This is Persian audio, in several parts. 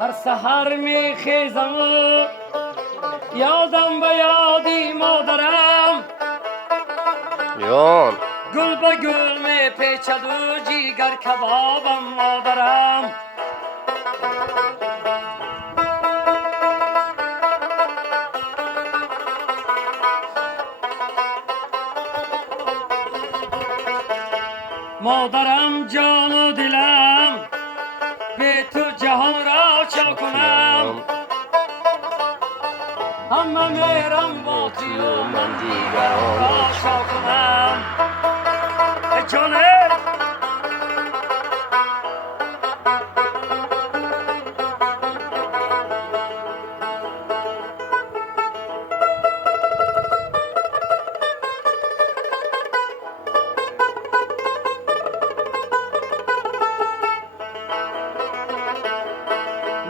هر سحر می خیزم یادم به یادی مادرم جان گل به گل می پیچد و جیگر کبابم مادرم مادرم جان و دلم به تو جهان را چا کنم همه میرم با توی و من دیگران را چا کنم ای جانه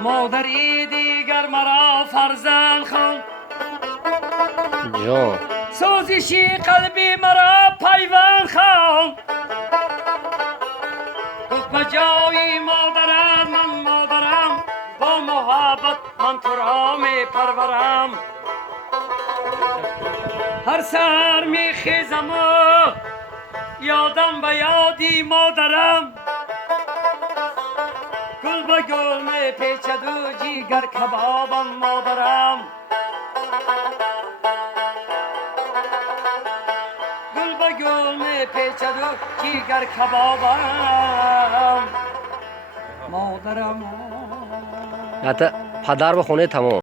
مادری دیگر مرا فرزند خوان جان سوزشی قلبی مرا پیوند خوان گفت به جای مادرم من مادرم با محبت من تو را می پرورم هر سر می خیزم و یادم به یادی مادرم گل به گل می پیچد و جیگر کبابم مادرم گل به گل می پیچد و جیگر کبابم مادرم حتی پدر به خونه تمام